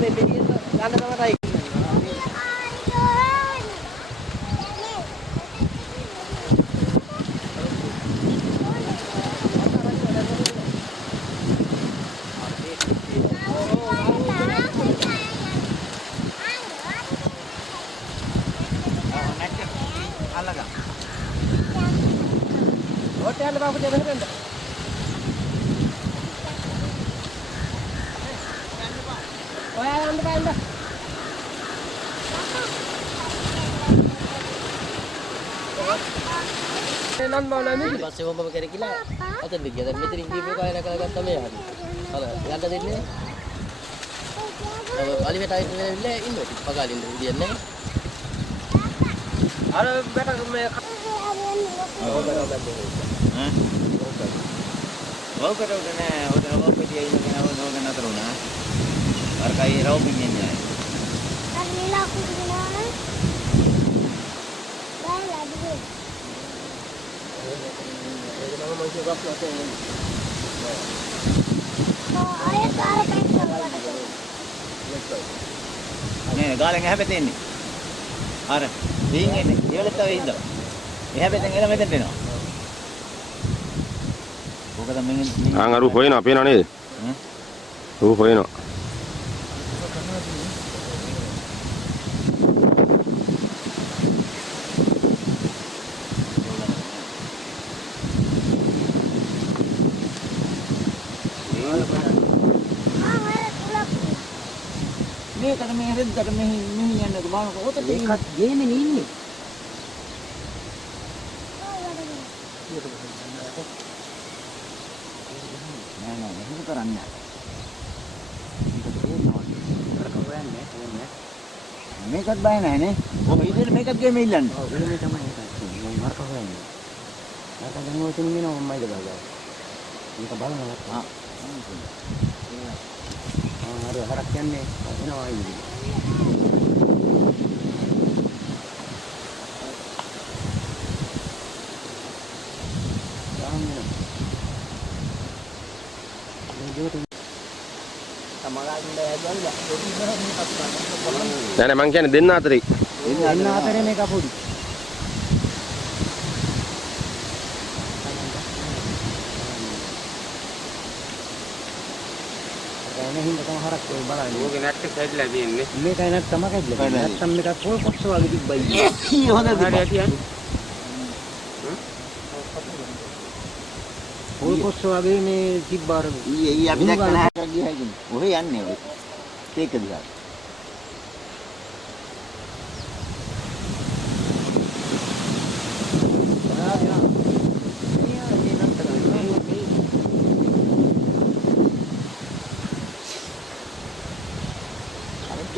මේ පිටියෙන් ගන්න තමයි hotel bapak dia beneran dah. Oh ya, anda. Non mau nami pasti mau pakai kira atau dia dan metri ini bukan ada kalau kata me hari. Kalau yang ada ini, kali betai ini pagalin dia ni. Ada betul me. Oh betul. Wow kata udah wow dia ini kena terus na. Arkai raw bingin niya. Kanila ko gina. Dahil lagi. Ini nama masih bak natin. Oh, ayat para kayo. Nih, galing habit ini. Ara, dingin ini. Dia letak itu. Ini habit yang kita meten dino. Bukan mengin. Ngaruh poin apa ini? Poin. Ini kata mengin yang nak bawa kau tu. Dekat game ini. Nah, ini perannya. Mekat baik nah ini. Oh, ini mekat game milan. Oh, ini macam mana kan? Marka kan. Marka jangan macam ni nama mai jaga. Ini kabal nak. Ah. Ada harapan ni. Ini awak ini. Nenek mang කියන්නේ දෙන්න අතරේ. දෙන්න අතරේ මේක පොඩි. එනේ හින්දා තමයි හරක් ඔය බලන්නේ. ඕකේ නැට් එක සයිඩ්ලා තියෙන්නේ. මේකයි නැත්තම කැඩලා. නැත්තම් මේක පොල් කොටස වගේ තිබ්බයි. හොඳ තිබ්බා. පොල් කොටස වගේ මේ තිබ්බාර. ඊ අපි දැක්ක නැහැ ගියා කියන. ඔහේ යන්නේ ඔය. ඒක දිහා.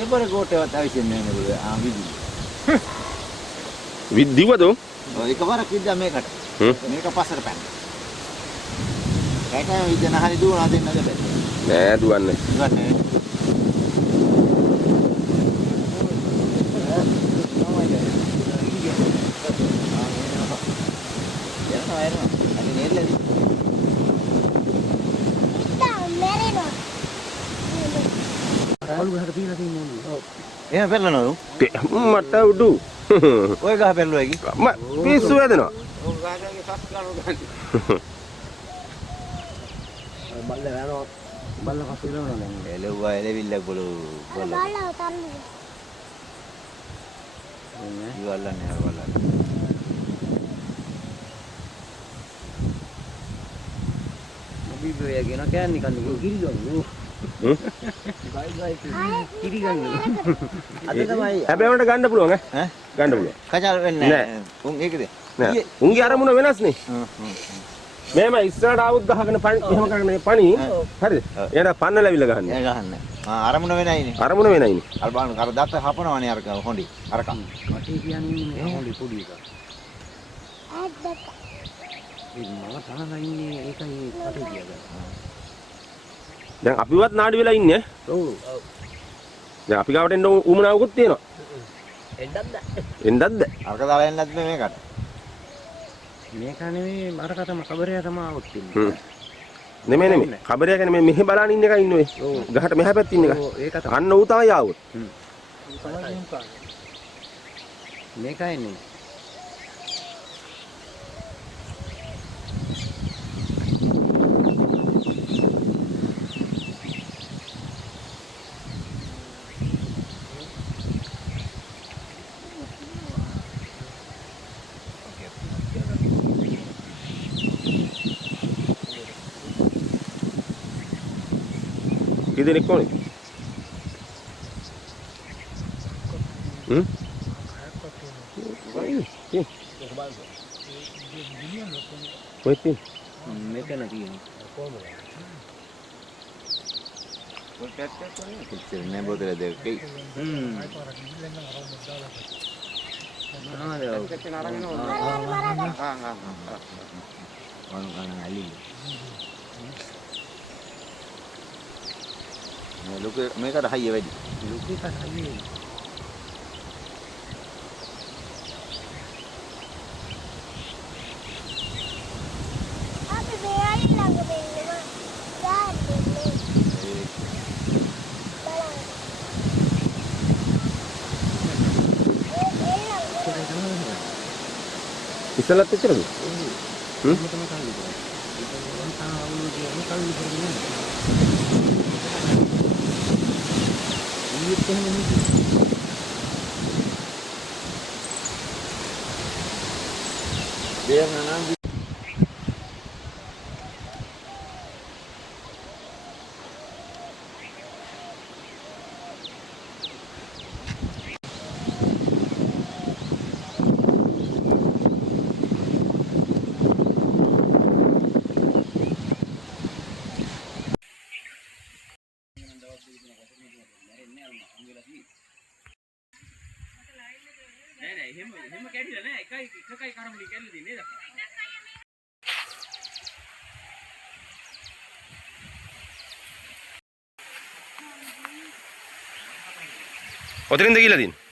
Kepada kote wat අවශ්‍ය නැහැ නේද? විදි. විද්දිවද? ඔය එකවරක් විද්දා මේකට. මේක පස්සට පැන්න. ඒකම විද්දන හරි දුවනා දෙන්නද බැහැ. නෑ දුවන්නේ. දුවන්නේ. කලු ගහක තියලා තියෙන්නේ. ඔව්. එහෙම පෙරලනවලු. මට උඩු. ඔය ගහ පෙරලුවා කි. පිස්සු වැදෙනවා. ඔය ගහගේ සස් ගන්නවා ගන්න. බල්ල යනවා. බල්ල පස්සේ යනවා දැන්. එළවුවා එළවිල්ල බොලු බල්ල. Bala tamu. ඉවල්ලන්නේ අර බල්ල. බිබේ යගෙන කෑන්නේ කන්නේ කිරිගන්නු. කිරිගන්නු. අද තමයි හැබැයි උන්ට ගන්න පුළුවන් ඈ. ගන්න පුළුවන්. කචල් වෙන්නේ නැහැ. උන් ඒකද? නෑ. උන්ගේ අරමුණ වෙනස් නේ. මේම ඉස්සරහට ආවුත් ගහගෙන එහෙම කරගෙන පණි. හරිද? එයාට පන්න ලැබිලා ගහන්නේ. ඒ ගහන්නේ. අරමුණ වෙනයිනේ. අරමුණ වෙනයිනේ. අර බලන්න අර දත් හපනවනේ අර හොඳි. අරක. මටි කියන්නේ මේ හොඳි පොඩි එක. Ada. ඒ මම තාලා ඉන්නේ ඒකයි මටි කියන්නේ. දැන් අපිවත් නාඩි වෙලා ඉන්නේ. ඔව්. දැන් අපි ගාවට එන්න උමනාවකුත් තියෙනවා. එන්නත් බෑ. අරක දාලා එන්නත් බෑ මේකට. මේක නෙමෙයි අරක තමයි කබරය තමයි આવුත් ඉන්නේ. නෙමෙයි. කබරය කියන්නේ මේ මෙහෙ බලන් ඉන්න එකයි ඉන්නේ. ගහට මෙහා පැත්තේ ඉන්න එක. ඒක තමයි. අන්න ඌ තමයි ආවොත්. මේකයි නේ. කී දෙනෙක් ඕනේ? කොහෙද මෙතන තියෙනවා. කොච්චර නෑ බෝතල දෙකයි. මේකට හයිය වැඩි. අපි මේ අලි ළඟ මෙන්නවා. යාත් දෙන්නේ. බලන්න. ඉස්සලත් එච්චරද? ඔතනින්ද ගිහලා තියෙන්නේ?